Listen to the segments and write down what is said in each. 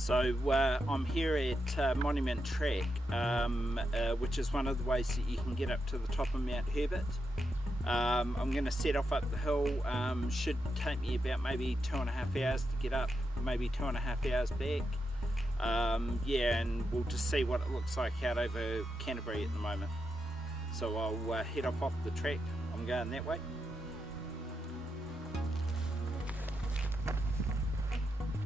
So I'm here at Monument Track, which is one of the ways that you can get up to the top of Mt Herbert. I'm going to set off up the hill. Should take me about maybe 2.5 hours to get up, maybe 2.5 hours back. Yeah, and we'll just see what it looks like out over Canterbury at the moment. So I'll head off the track. I'm going that way.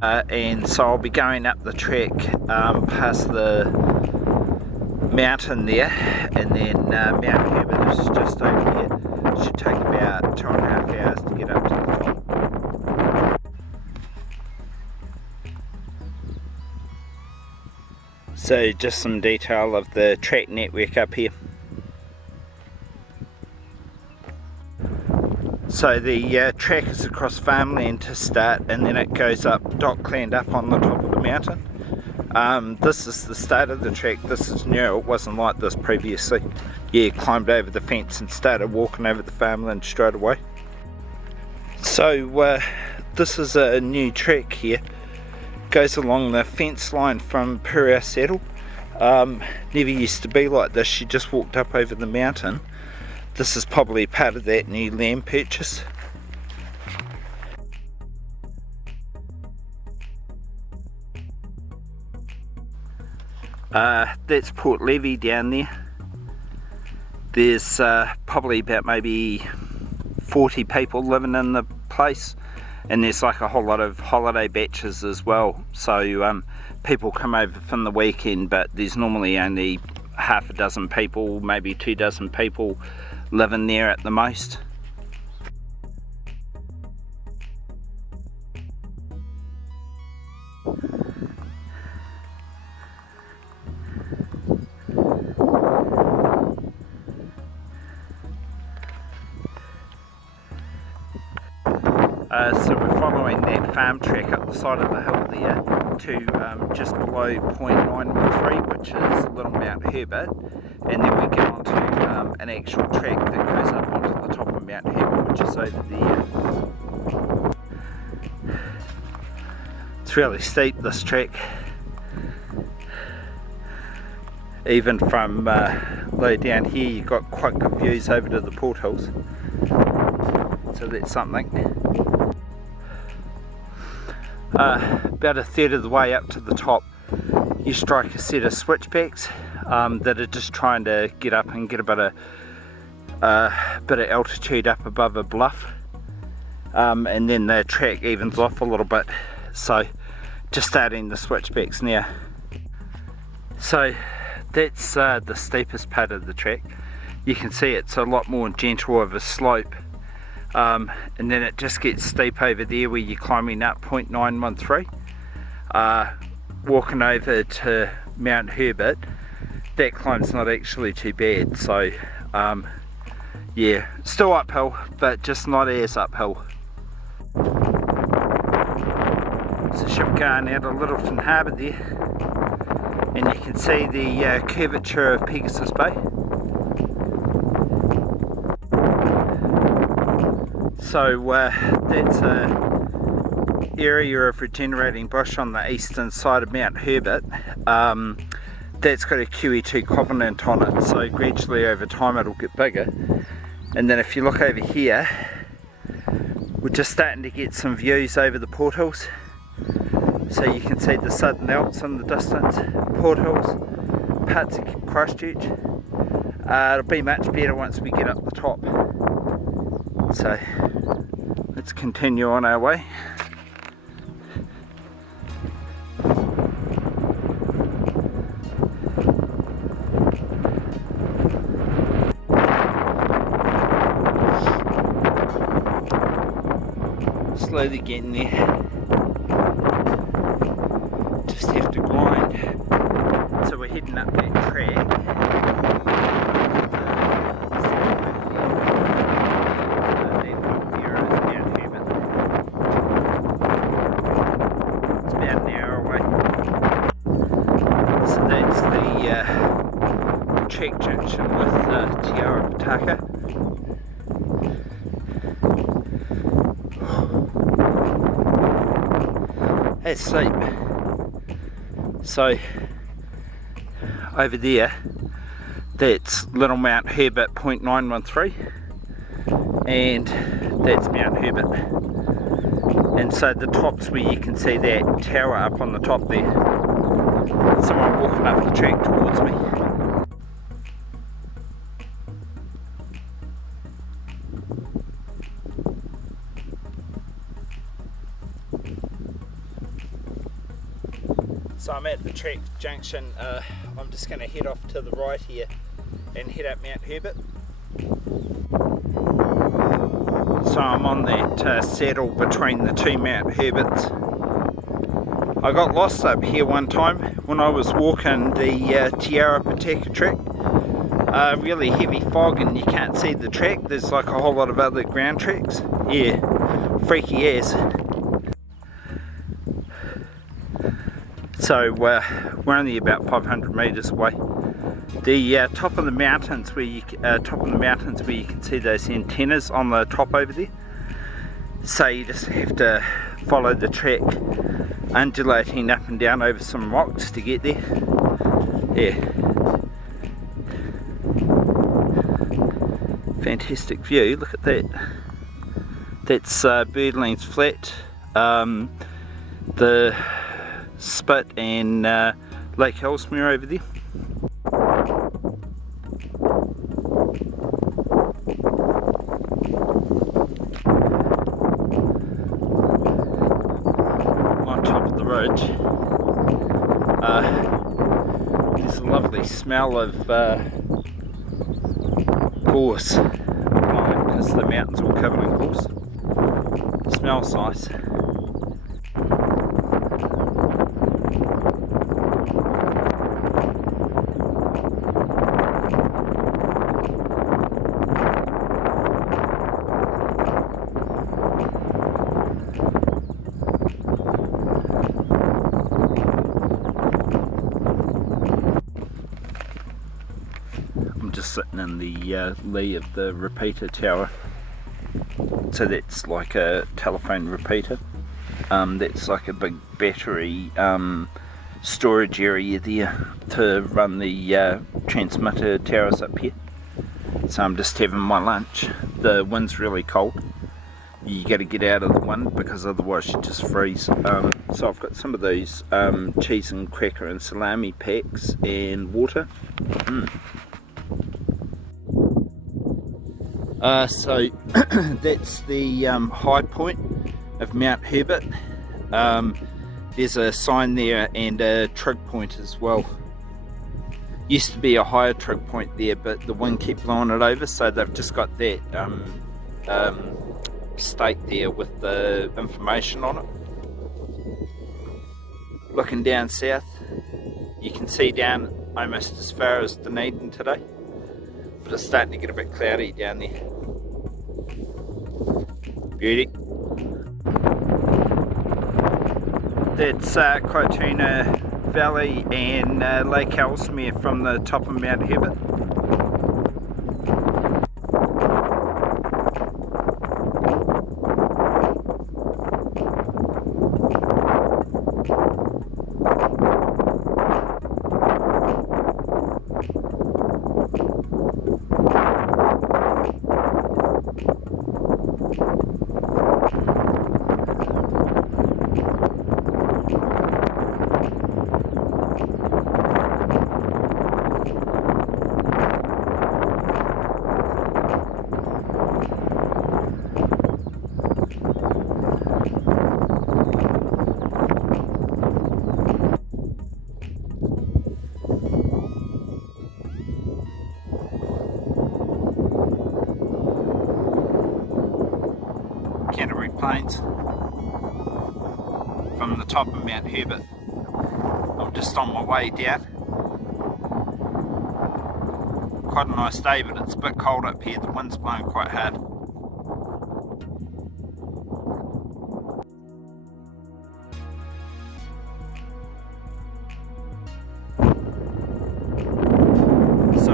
And so I'll be going up the track past the mountain there, and then Mt Herbert is just over there. Should take about 2.5 hours to get up to the top. So just some detail of the track network up here. So the track is across farmland to start, and then it goes up dockland up on the top of the mountain. This is the start of the track. This is new, it wasn't like this previously. Yeah, climbed over the fence and started walking over the farmland straight away. So this is a new track here. Goes along the fence line from Purau Saddle. Never used to be like this, you just walked up over the mountain. This is probably part of that new land purchase. That's Port Levy down there. There's probably about maybe 40 people living in the place, and there's like a whole lot of holiday batches as well. So people come over from the weekend, but there's normally only half a dozen people, maybe 2 dozen people living there at the most. So we're following that farm track up the side of the hill there to just below 0.913, which is Little Mt Herbert, and then we get onto an actual track that goes up onto the top of Mt Herbert, which is over there. It's really steep, this track. Even from low down here you've got quite good views over to the portals, so that's something. About 1/3 of the way up to the top you strike a set of switchbacks that are just trying to get up and get a bit of altitude up above a bluff, and then the track evens off a little bit, so just starting the switchbacks now. So that's the steepest part of the track. You can see it's a lot more gentle of a slope, and then it just gets steep over there where you're climbing up 0.913. Walking over to Mt Herbert, that climb's not actually too bad, so yeah, still uphill, but just not as uphill. There's a ship going out of Lyttleton Harbor there, and you can see the curvature of Pegasus Bay. So that's an area of regenerating bush on the eastern side of Mt Herbert. That's got a QE2 covenant on it, so gradually over time it'll get bigger. And then if you look over here, we're just starting to get some views over the portals. So you can see the Southern Alps in the distance, portals, parts of Christchurch. It'll be much better once we get up the top. So let's continue on our way. Slowly getting there. Just have to grind. So we're heading up that track. It's about an hour away. So that's the track junction with Pataka. That's steep. So over there, that's Little Mt Herbert 0.913, and that's Mt Herbert. And so the top's where you can see that tower up on the top there. Someone walking up the track towards me. So I'm at the track junction. I'm just going to head off to the right here and head up Mt Herbert. So I'm on that saddle between the two Mt Herberts. I got lost up here one time when I was walking the Pataka track. Really heavy fog and you can't see the track. There's like a whole lot of other ground tracks. Yeah, freaky as. So we're only about 500 metres away. The top of the mountains where you can see those antennas on the top over there. So you just have to follow the track, undulating up and down over some rocks to get there. Yeah. Fantastic view. Look at that. That's Birdlings Flat. The Spit and Lake Ellesmere over there. On top of the ridge, there's a lovely smell of gorse because the mountain's all covered in gorse. Smells nice. Sitting in the lee of the repeater tower. So that's like a telephone repeater. That's like a big battery storage area there to run the transmitter towers up here. So I'm just having my lunch. The wind's really cold. You got to get out of the wind because otherwise you just freeze. So I've got some of those cheese and cracker and salami packs and water. So that's the high point of Mt Herbert. There's a sign there and a trig point as well. Used to be a higher trig point there, but the wind kept blowing it over, so they've just got that stake there with the information on it. Looking down south, you can see down almost as far as Dunedin today, but it's starting to get a bit cloudy down there. Beauty. That's Kaitorete Valley and Lake Ellesmere from the top of Mt Herbert. Canterbury Plains from the top of Mt Herbert. I'm just on my way down. Quite a nice day, but it's a bit cold up here. The wind's blowing quite hard. So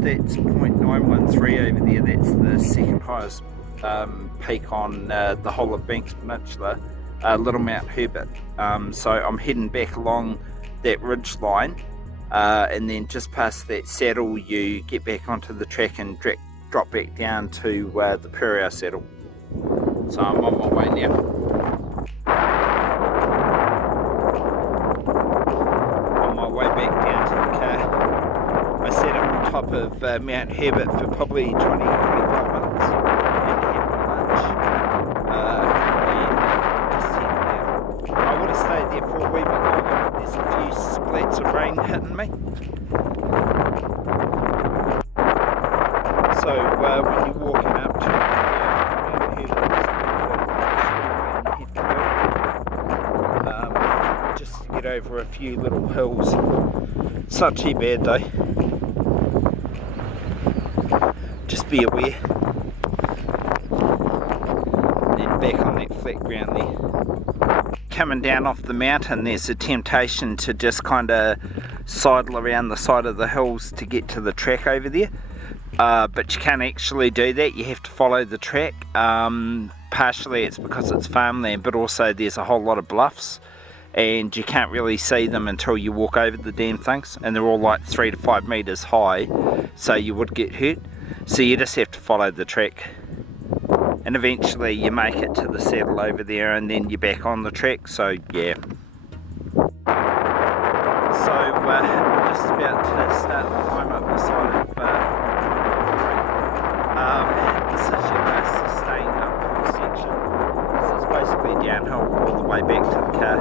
that's 0.913 over there. That's the second highest peak on the whole of Banks Peninsula, Little Mt Herbert. So I'm heading back along that ridge line, and then just past that saddle you get back onto the track and drop back down to the Purau Saddle. So I'm on my way now. On my way back down to the car. I sat up on top of Mt Herbert for probably 20-25 minutes and had my lunch. I would have stayed there for a wee bit longer, but there's a few splats of rain hitting me. So when you're walking up to Mt Herbert, just to get over a few little hills. It's not too bad though. Just be aware. Then back on that flat ground there. Coming down off the mountain, there's a temptation to just kind of sidle around the side of the hills to get to the track over there, but you can't actually do that. You have to follow the track. Partially it's because it's farmland, but also there's a whole lot of bluffs and you can't really see them until you walk over the damn things, and they're all like 3 to 5 meters high, so you would get hurt. So you just have to follow the track. And eventually you make it to the saddle over there and then you're back on the track, so yeah. So I'm just about to start the climb up the side of this is your most sustained uphill section. This is basically downhill all the way back to the car.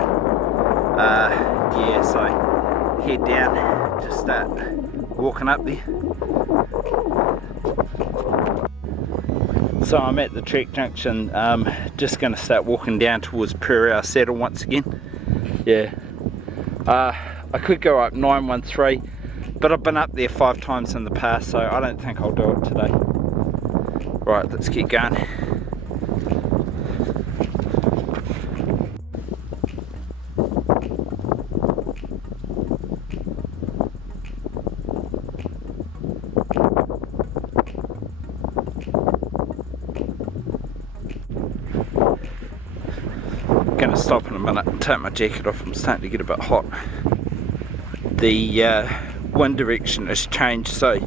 Yeah, so head down, just start walking up there. So I'm at the track junction, just going to start walking down towards Purau Saddle once again. Yeah, I could go up 913, but I've been up there 5 times in the past, so I don't think I'll do it today. Right, let's get going. Going to stop in a minute and take my jacket off. I'm starting to get a bit hot. The wind direction has changed, so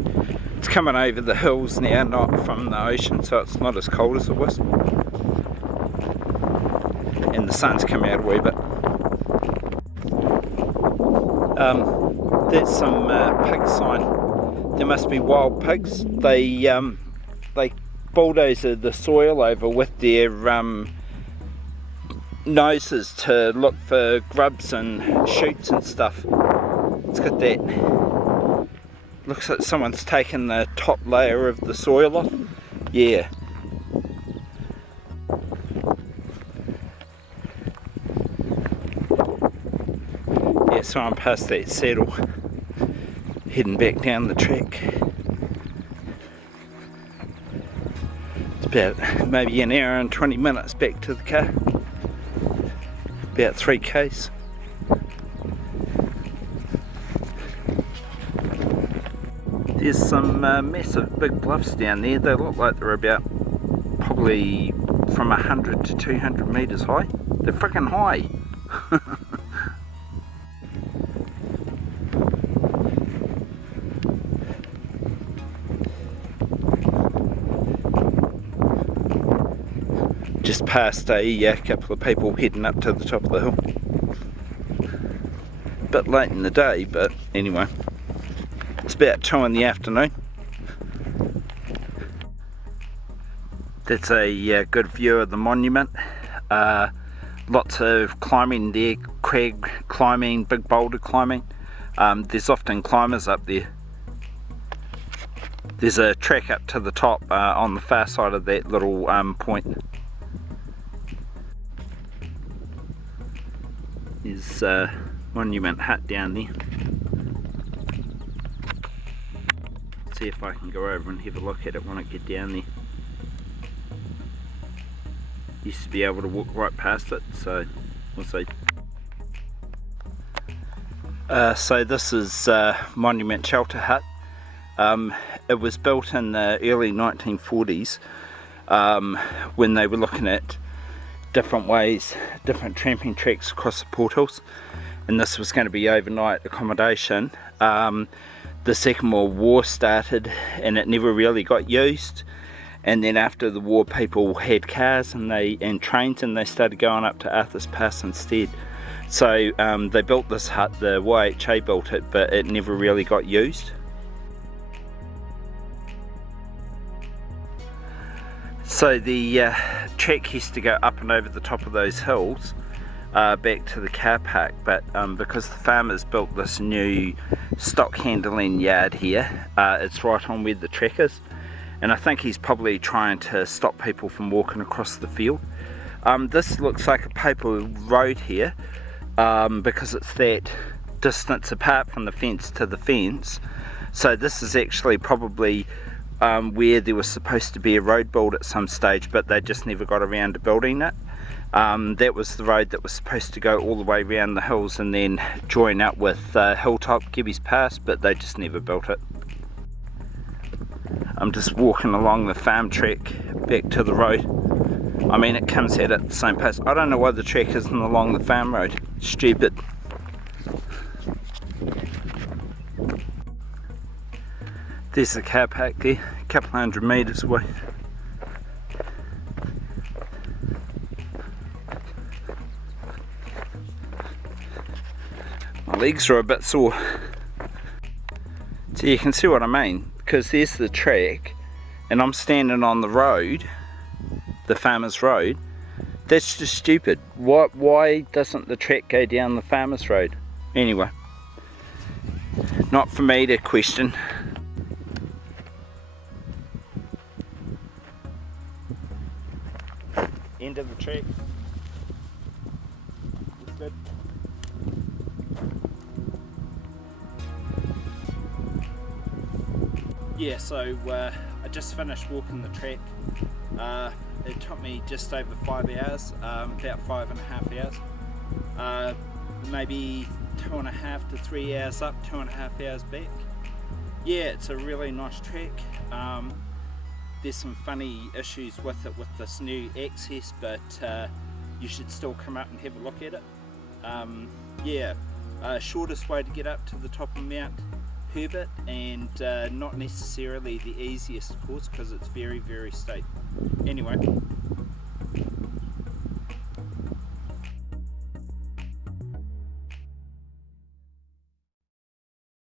it's coming over the hills now, not from the ocean, so it's not as cold as it was. And the sun's come out a wee bit. There's some pig sign. There must be wild pigs. They bulldoze the soil over with their noses to look for grubs and shoots and stuff. It's got that. Looks like someone's taken the top layer of the soil off. Yeah. Yeah, so I'm past that saddle, heading back down the track. It's about maybe an hour and 20 minutes back to the car. About 3 k's. There's some massive big bluffs down there. They look like they're about probably from 100 to 200 meters high. They're freaking high. Just past a couple of people heading up to the top of the hill. Bit late in the day, but anyway. It's about 2 in the afternoon. That's a good view of the monument. Lots of climbing there, crag climbing, big boulder climbing. There's often climbers up there. There's a track up to the top on the far side of that little point. There's a monument hut down there. See if I can go over and have a look at it when I get down there. Used to be able to walk right past it, so we'll see. So this is Monument Shelter Hut. It was built in the early 1940s when they were looking at different ways, different tramping tracks across the portals, and this was going to be overnight accommodation. The Second World War started and it never really got used, and then after the war people had cars and trains, and they started going up to Arthur's Pass instead. So they built this hut, the YHA built it, but it never really got used. So the track used to go up and over the top of those hills back to the car park, but because the farmers built this new stock handling yard here, it's right on where the track is, and I think he's probably trying to stop people from walking across the field. This looks like a paper road here because it's that distance apart from the fence to the fence, so this is actually probably where there was supposed to be a road built at some stage, but they just never got around to building it. That was the road that was supposed to go all the way around the hills and then join up with Hilltop Gibby's Pass, but they just never built it. I'm just walking along the farm track back to the road. I mean, it comes out at the same pace. I don't know why the track isn't along the farm road. Stupid. There's the car park there, a couple hundred metres away. My legs are a bit sore. So you can see what I mean, because there's the track and I'm standing on the road, the farmer's road. That's just stupid. Why doesn't the track go down the farmer's road? Anyway, not for me to question. End of the track. That's good. Yeah, so I just finished walking the track. It took me just over 5 hours, about 5.5 hours. Maybe 2.5 to 3 hours up, 2.5 hours back. Yeah, it's a really nice track. There's some funny issues with it with this new access, but you should still come up and have a look at it. Yeah, shortest way to get up to the top of Mt Herbert, and not necessarily the easiest course because it's very, very steep. Anyway,